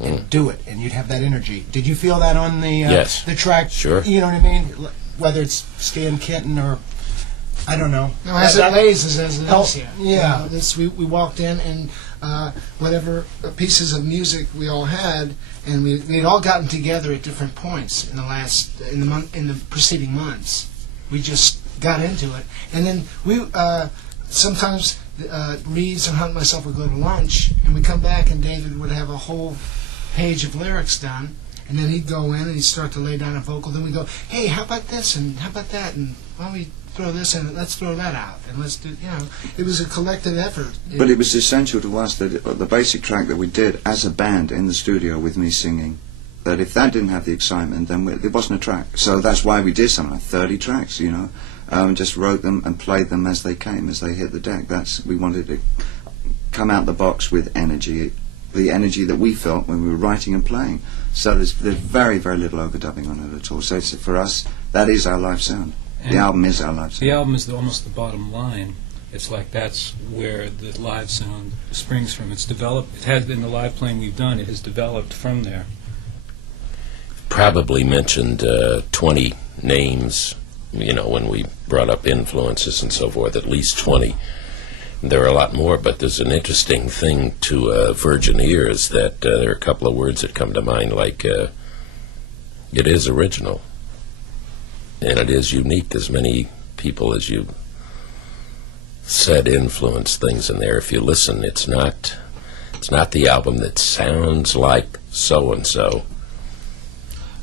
and do it, and you'd have that energy. Did you feel that on the Yes. the track? Sure. You know what I mean? Whether it's Stan Kenton or I don't know. No, as it lays as it is here. Yeah. You know, we walked in and whatever pieces of music we all had, and we'd all gotten together at different points in the preceding months. We just got into it, and then we sometimes Reeves and Hunt and myself would go to lunch, and we'd come back, and David would have a whole page of lyrics done, and then he'd go in and he'd start to lay down a vocal. Then we'd go, hey, how about this and how about that, and why don't we throw this in, let's throw that out, and let's do, you know, it was a collective effort. But it was essential to us that the basic track that we did as a band in the studio with me singing, that if that didn't have the excitement, then it wasn't a track. So that's why we did something like 30 tracks, you know, just wrote them and played them as they came, as they hit the deck. We wanted to come out the box with energy, the energy that we felt when we were writing and playing. So there's very, very little overdubbing on it at all. So for us, that is our live sound. And the album is our live sound. The album is almost the bottom line. It's like that's where the live sound springs from. It's developed. It has been the live playing we've done. It has developed from there. Probably mentioned 20 names, you know, when we brought up influences and so forth, at least 20. There are a lot more, but there's an interesting thing to virgin ears that there are a couple of words that come to mind, like it is original, and it is unique. As many people, as you said, influence things in there. If you listen, it's not the album that sounds like so-and-so.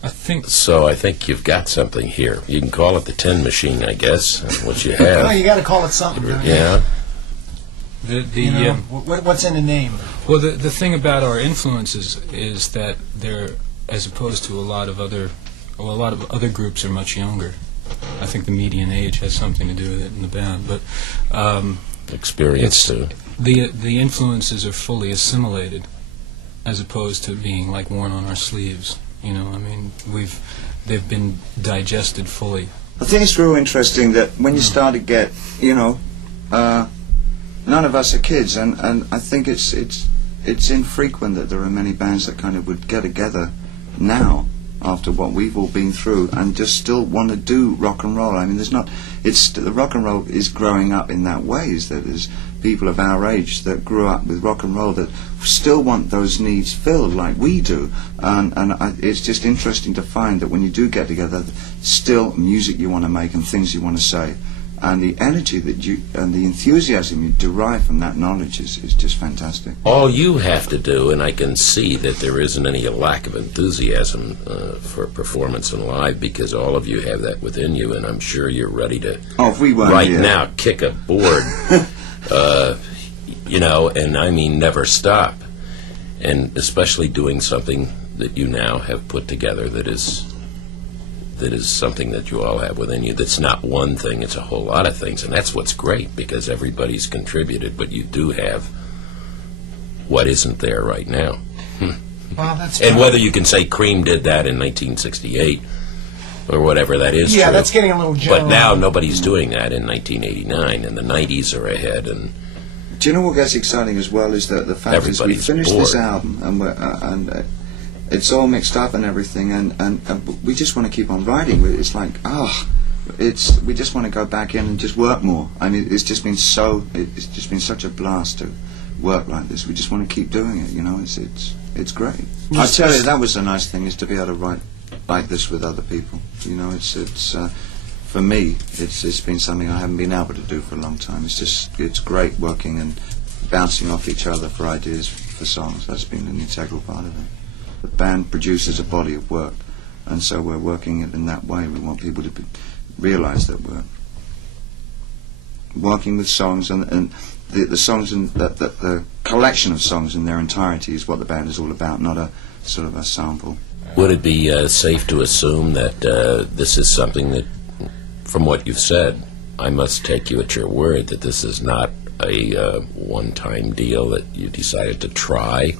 I think you've got something here. You can call it the Tin Machine, I guess, what you have. Well, you got to call it something. Yeah. What's in the name? Well, the thing about our influences is that they're, as opposed to a lot of other groups are much younger. I think the median age has something to do with it in the band, but experience too. The influences are fully assimilated, as opposed to being like worn on our sleeves. You know, I mean, they've been digested fully. I think it's real interesting that when you start to get, you know, none of us are kids, and I think it's infrequent that there are many bands that kind of would get together now after what we've all been through and just still want to do rock and roll. I mean, the rock and roll is growing up in that way, is that there's people of our age that grew up with rock and roll that still want those needs filled like we do, and it's just interesting to find that when you do get together, still music you want to make and things you want to say, and the energy that you and the enthusiasm you derive from that knowledge is just fantastic. All you have to do, and I can see that there isn't any lack of enthusiasm for performance and live, because all of you have that within you, and I'm sure you're ready to if we weren't right here. now kick a board, you know, and I mean never stop, and especially doing something that you now have put together that is something that you all have within you. That's not one thing, it's a whole lot of things, and that's what's great, because everybody's contributed, but you do have what isn't there right now. Well, that's and whether you can say Cream did that in 1968 or whatever, that is yeah, true. that's getting a little general. But now nobody's doing that in 1989, and the 90s are ahead. And do you know what gets exciting as well is that the fact is we finished this album and it's all mixed up and everything, and we just want to keep on writing. It's like, we just want to go back in and just work more. I mean, it's just been such a blast to work like this. We just want to keep doing it. You know, it's great. I tell you, that was the nice thing, is to be able to write like this with other people. You know, it's for me, it's been something I haven't been able to do for a long time. It's great working and bouncing off each other for ideas for songs. That's been an integral part of it. The band produces a body of work, and so we're working it in that way. We want people to realise that we're working with songs, and the songs and the collection of songs in their entirety is what the band is all about, not a sort of a sample. would it be safe to assume that this is something that, from what you've said, I must take you at your word that this is not a one-time deal that you decided to try?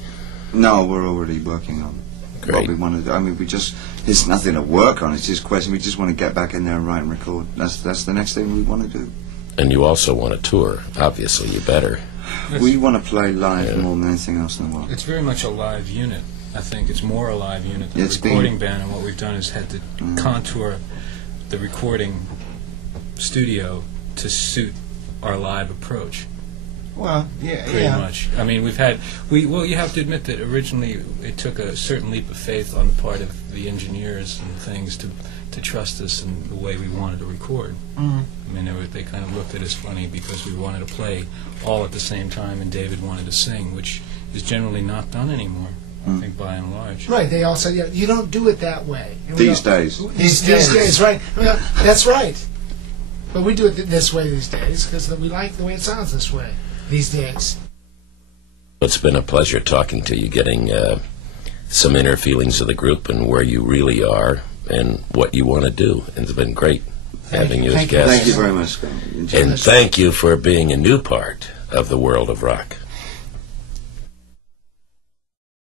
No, we're already working on what we want to do. I mean, there's nothing to work on. It's just a question. We just want to get back in there and write and record. That's the next thing we want to do. And you also want to tour. Obviously, you better. We want to play live more than anything else in the world. It's very much a live unit. I think it's more a live unit than a It's recording band, and what we've done is had to contour the recording studio to suit our live approach. Well, yeah, Pretty much. I mean, well, you have to admit that originally it took a certain leap of faith on the part of the engineers and things to trust us in the way we wanted to record. Mm-hmm. I mean, they kind of looked at us funny because we wanted to play all at the same time and David wanted to sing, which is generally not done anymore, I think, by and large. Right, they all said, yeah, you don't do it that way. And These days. These days, right. Well, that's right. But we do it this way these days because we like the way it sounds this way these days. It's been a pleasure talking to you, getting some inner feelings of the group and where you really are and what you want to do. And it's been great having you as guest. Thank you very much, Scott. And thank you for being a new part of the world of rock.